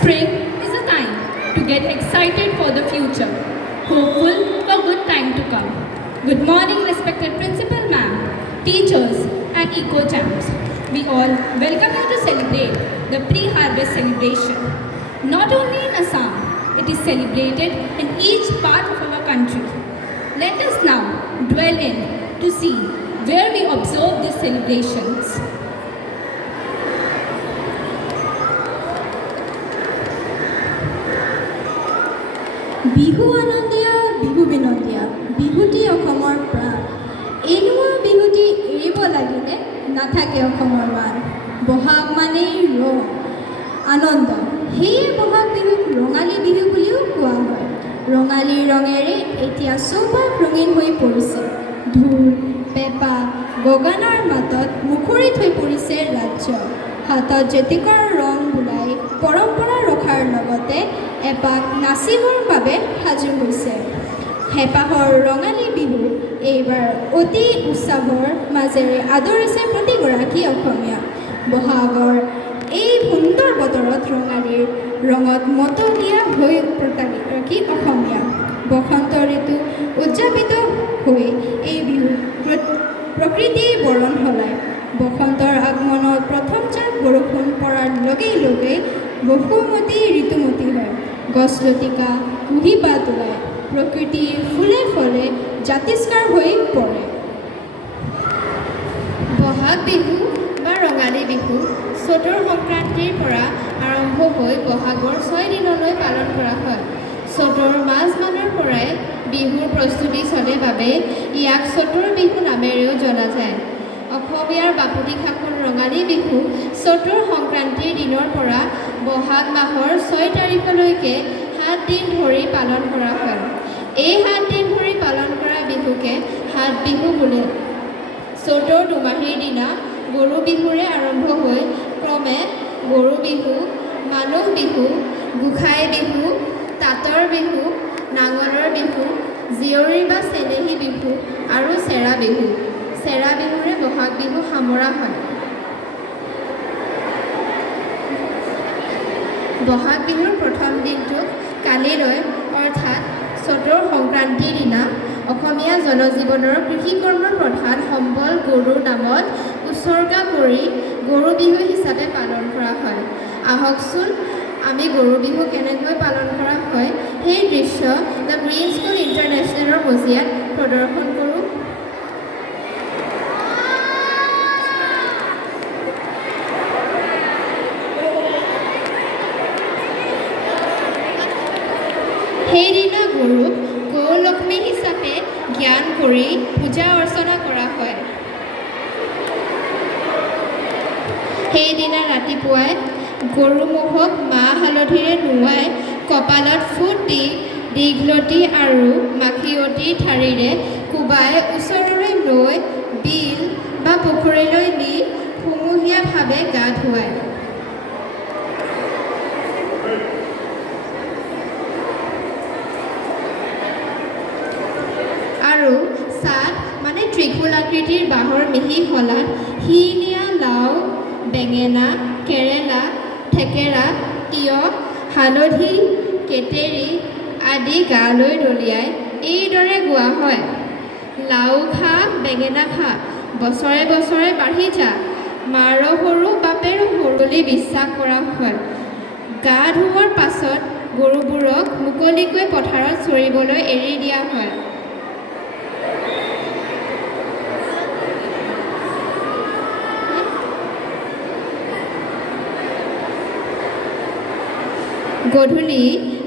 Spring is a time to get excited for the future, hopeful for good time to come. Good morning, respected Principal Ma'am, teachers and eco-champs. We all welcome you to celebrate the pre-harvest celebration. Not only in Assam, it is celebrated in each part of our country. Let us now dwell in to see where we observe these celebrations. Bihu আনন্দীয়া Bihu বিনন্দীয়া বিহুটি অসমৰ প্ৰাণ এনেকুৱা বিহুটি এৰিব লাগিলে নাথাকে অসমৰ মান বহাগ মানেই ৰং আনন্দ সেয়ে বহাগ বিহুক ৰঙালী বিহু বুলিও কোৱা হয় ৰঙালী ৰঙেৰে এতিয়া চৌপাশ ৰঙীন হৈ পৰিছে ঢোল পেঁপা গগনাৰ মাতত মুখৰিত হৈ পৰিছে ৰাজ্য হাতত জেতুকাৰ ৰং বুলাই পৰম্পৰা ৰখাৰ লগতে এপাক নাচিবৰ বাবে সাজু হৈছে হেঁপাহৰ ৰঙালী বিহু এইবাৰ অতি উৎসাহৰ মাজেৰে আদৰিছে প্ৰতিগৰাকী অসমীয়া বহাগৰ এই সুন্দৰ বতৰত ৰঙালীৰ ৰঙত মতলীয়া হৈ প্ৰতিগৰাকী অসমীয়া বসন্ত ঋতু উদযাপিত হৈ এই বিহু প্ৰকৃতিয়ে বৰণ সলায় বসন্তৰ আগমনত প্ৰথম জাক বৰষুণ পৰাৰ লগে লগে বসুমতী ঋতুমতী হয় গছ লতিকা কুঁহি পাত ওলায় প্ৰকৃতি ফুলে ফলে জাতিষ্কাৰ হৈ পৰে বহাগ বিহু বা ৰঙালী বিহু চ'তৰ সংক্ৰান্তিৰ পৰা আৰম্ভ হৈ বহাগৰ 6 দিনলৈ পালন কৰা হয় চ'তৰ মাজমানৰ পৰাই বিহুৰ প্ৰস্তুতি চলে বাবে ইয়াক চ'তৰ বিহু নামেৰেও জনা যায় অসমীয়াৰ বাপতিসাহোন ৰঙালী বিহু চ'তৰ সংক্ৰান্তিৰ দিনৰ পৰা বহাগ মাহৰ 6 তাৰিখলৈকে 7 দিন ধৰি পালন কৰা হয় এই 7 দিন ধৰি পালন কৰা বিহুকে সাত বিহু বোলে চ'তৰ দুমাহীৰ দিনা গৰু বিহুৰে আৰম্ভ হৈ ক্ৰমে গৰু বিহু মানুহ বিহু গোসাঁই বিহু তাঁতৰ বিহু নাঙলৰ বিহু জীয়ৰী বা চেনেহী বিহু আৰু চেৰা বিহুৰে বহাগ বিহু সামৰা হয় বহাগ বিহুৰ প্ৰথম দিনটোক কালিলৈ অৰ্থাৎ চ'তৰ সংক্ৰান্তিৰ দিনা অসমীয়া জনজীৱনৰ কৃষিকৰ্মৰ প্ৰধান সম্বল গৰুৰ নামত উৎসৰ্গা কৰি গৰু বিহু হিচাপে পালন কৰা হয় আহকচোন আমি গৰু বিহু কেনেকৈ পালন কৰা হয় সেই দৃশ্য দ্য গ্ৰীণ স্কুল ইণ্টাৰনেশ্যনেলৰ মজিয়াত প্ৰদৰ্শন কৰোঁ সেইদিনা গৰুক গৌলক্ষ্মী হিচাপে জ্ঞান কৰি পূজা অৰ্চনা কৰা হয় সেইদিনা ৰাতিপুৱাই গৰু ম'হক মাহ হালধিৰে নোৱাই কপালত ফুট দি দীঘলতি আৰু মাখিয়তিৰ ঠাৰিৰে কোবাই ওচৰলৈ লৈ বিল বা পুখুৰীলৈ নি সমূহীয়াভাৱে গা ধুৱায় আৰু চাট মানে ত্ৰিশূল আকৃতিৰ বাঁহৰ মিহি শলাত শিঙীয়া লাও বেঙেনা কেৰেলা থেকেৰা তিয়ঁহ হালধি কেতেৰী আদি গালৈ দলিয়াই এইদৰে গোৱা হয় লাও খা বেঙেনা খা বছৰে বছৰে বাঢ়ি যা মাৰ সৰু বাপেৰ সৰু বুলি বিশ্বাস কৰা হয় গা ধুওৱাৰ পাছত গৰুবোৰক মুকলিকৈ পথাৰত চৰিবলৈ এৰি দিয়া হয় গধূলি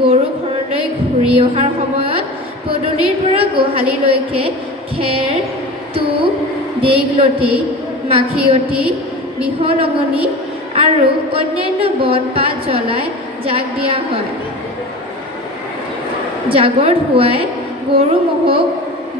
গৰু ঘৰলৈ ঘূৰি অহাৰ সময়ত পদূলিৰ পৰা গোহালিলৈকে খেৰ তুঁহ দীঘলতি মাখিয়তি বিহলঙনি আৰু অন্যান্য বন পাত জ্বলাই জাক দিয়া হয় জাগৰ ধুৱাই গৰু ম'হক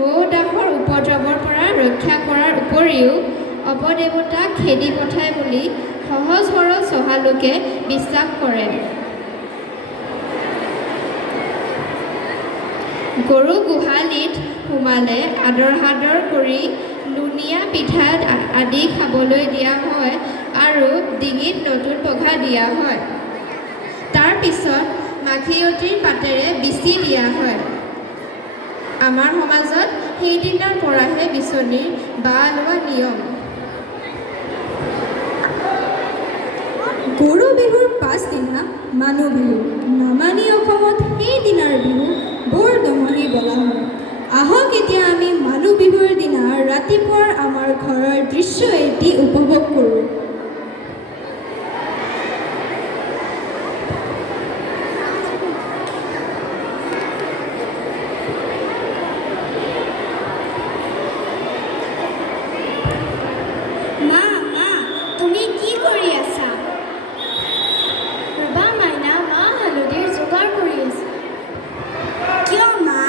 মহ দাহৰ উপদ্ৰৱৰ পৰা ৰক্ষা কৰাৰ উপৰিও অপদেৱতাক খেদি পঠায় বুলি সহজ সৰল চহা লোকে বিশ্বাস কৰে গৰু গোহালিত সোমালে আদৰ সাদৰ কৰি লুণীয়া পিঠা আদি খাবলৈ দিয়া হয় আৰু ডিঙিত নতুন পঘা দিয়া হয় তাৰ পিছত মাখিয়তীৰ পাতেৰে বিচি দিয়া হয়। আমাৰ সমাজত সেইদিনাৰ পৰাহে বিচনীৰ বাহ লোৱা নিয়ম। গৰু বিহুৰ পাছদিনা মানুহ বিহু। নামানি অসমত সেইদিনাৰ বিহু বৰ দমহি বোলা হয়। আহক এতিয়া আমি মানুহ বিহুৰ দিনা ৰাতিপুৱাৰ আমাৰ ঘৰৰ দৃশ্য এটি উপভোগ কৰোঁ। মা, তুমি কি কৰি আছা? ৰবা মাইনা, মা হালধিৰ যোগাৰ কৰি আছে। কিয় মা?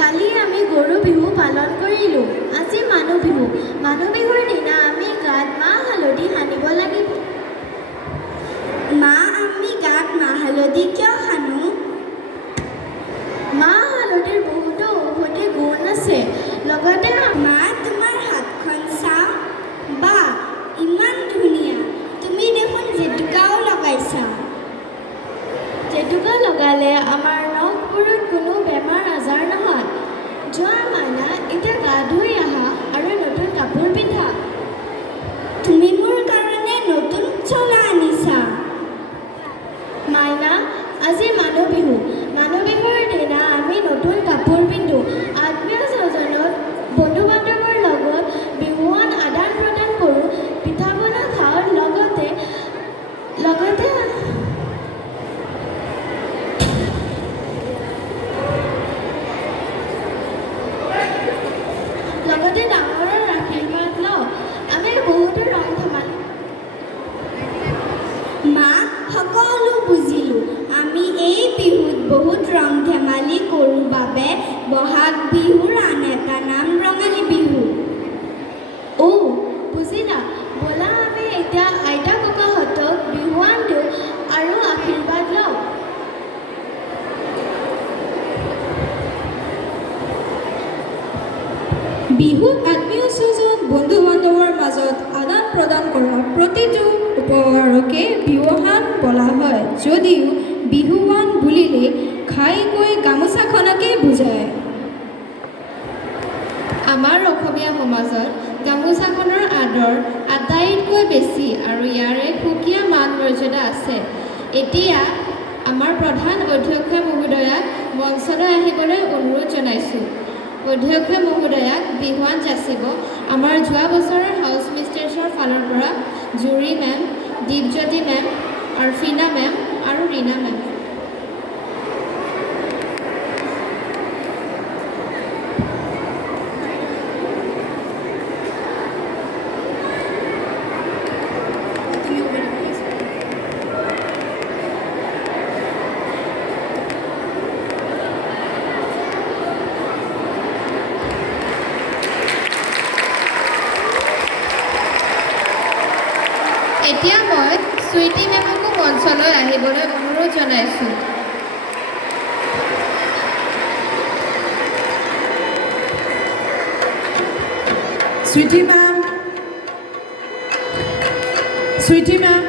কালি আমি গৰু বিহু পালন কৰিলোঁ। আজি মানুহ বিহু। মানুহ বিহুৰ দিনা আমি গাত মাহ হালধি সানিব লাগিব। মা, আমি গাত মাহ হালধি কিয় সানো? মাহ হালধিৰ বহুতো ঔষধি গুণ আছে। লগতে মা, তোমাৰ হাতখন চাওঁ। বা, ইমান ধুনীয়া। তুমি দেখোন জেতুকাও লগাইছা। জেতুকা লগালে আমাৰ নখবোৰত কোনো বেমাৰ আজাৰ নহয়। যোৱা মাইনা, এতিয়া গা ধুই আহা আৰু নতুন কাপোৰ পিন্ধা। তুমি মোৰ কাৰণে নতুন চোলা আনিছা। মাইনা, আজি মানুহ বিহু। মানুহ বিহুৰ দিনা আমি নতুন কাপোৰ পিন্ধোঁ। আত্মীয় স্বজনত বন্ধু বান্ধৱৰ লগত বিহুৱান আদান প্ৰদান কৰোঁ। পিঠা পনা খাওঁ। লগতে ডাঙৰৰ আশীৰ্বাদ লওঁ। আমি বহুতো ৰং ধেমালি মা, সকলো বুজিলোঁ। আমি এই বিহুত বহুত ৰং ধেমালি কৰোঁ বাবে বহাগ বিহুৰ আন এটা নাম ৰঙালী বিহু। বুজিলা? ব'লা আমি এতিয়া আইতা ককাহঁতক বিহুৱান দিওঁ আৰু আশীৰ্বাদ লওঁ। বিহুত আত্মীয় স্বজন বন্ধু বান্ধৱৰ মাজত আদান প্ৰদান কৰা প্ৰতিটো উপহাৰকে বিহুৱান বোলা হয়। যদিও বিহুৱান বুলিলে ঘাইকৈ গামোচাখনকে বুজায়। আমাৰ অসমীয়া সমাজত গামোচাখনৰ আদৰ আটাইতকৈ বেছি আৰু ইয়াৰ এক সুকীয়া মান মৰ্যাদা আছে। এতিয়া আমাৰ প্ৰধান অধ্যক্ষ মহোদয়াক মঞ্চলৈ আহিবলৈ অনুৰোধ জনাইছোঁ। অধ্যক্ষ মহোদয়াক বিহুৱান যাচিব আমাৰ যোৱা বছৰৰ হাউচ মিষ্ট্ৰেছৰ ফালৰ পৰা জুৰি ma'am, Dipjyoti ma'am, Arfina ma'am আৰু ৰীণা মেম। এতিয়া মই চুইটি মেমকো মঞ্চলৈ আহিবলৈ অনুৰোধ জনাইছোঁ। Sweetie ma'am. Sweetie ma'am.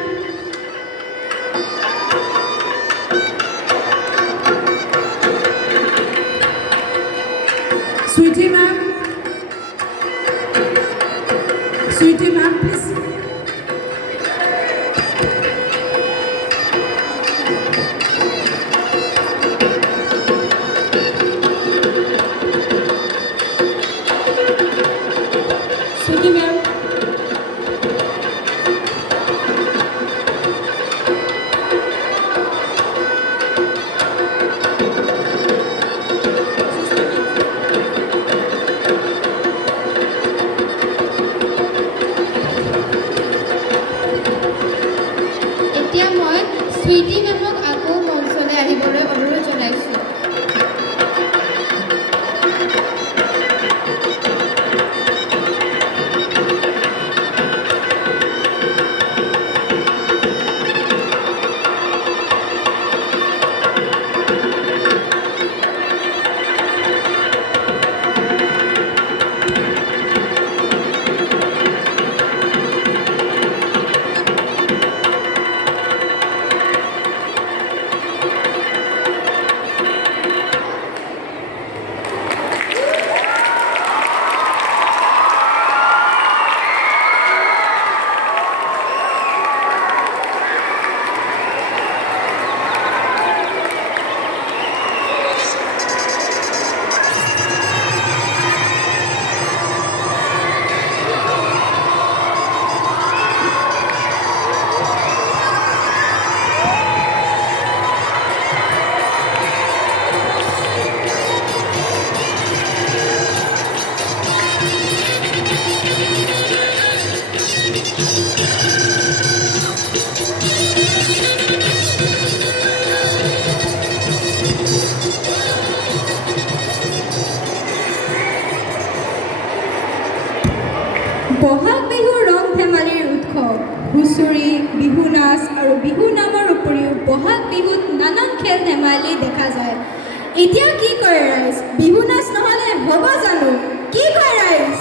Sweetie ma'am. Sweetie ma'am, please. Sweetie ma'am. এতিয়া মই চুইটি মেমক আকৌ মঞ্চলৈ আহিবলৈ অনুৰোধ জনাইছোঁ। বহাগ বিহু ৰং ধেমালিৰ উৎসৱ হুঁচৰি বিহু নাচ আৰু বিহু নামৰ উপৰিও বহাগ বিহুত নানান খেল ধেমালি দেখা যায় এতিয়া কি কয় ৰাইজ বিহু নাচ নহ'লে হ'ব জানো কি কয় ৰাইজ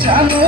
Jana,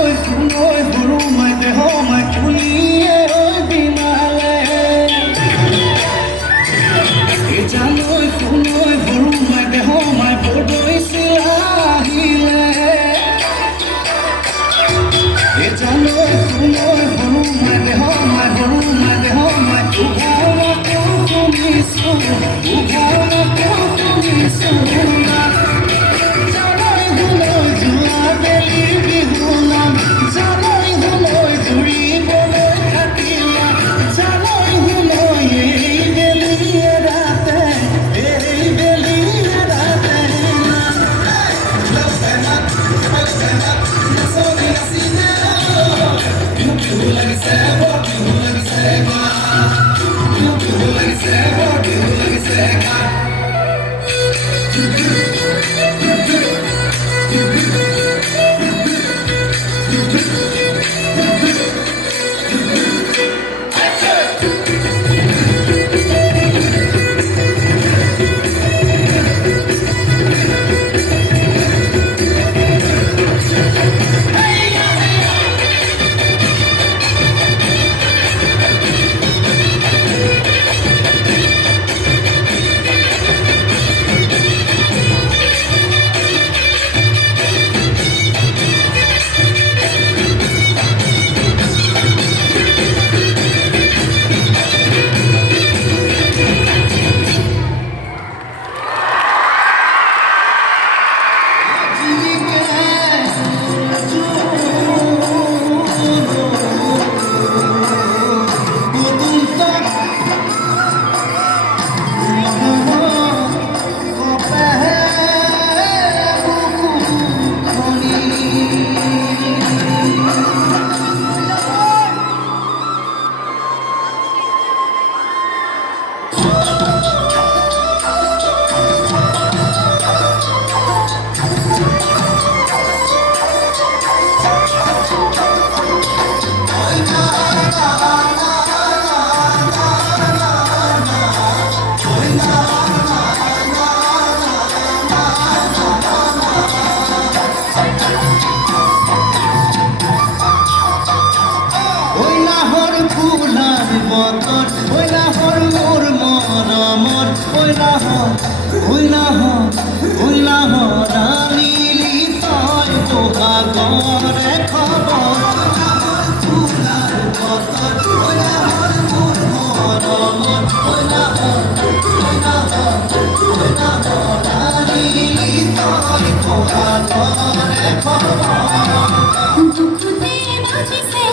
দুঃখতে বুঝিছে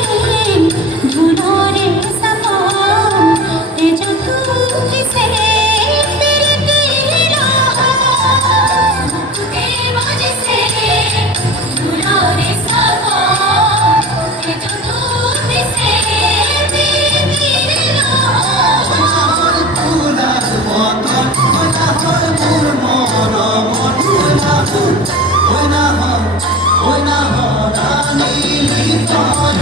ঝুলরে সপন তেজ তুকিছে তেরে দুঃখতে বুঝিছে ঝুলরে সপন তেজ তুকিছে Oina ho, rani li toy,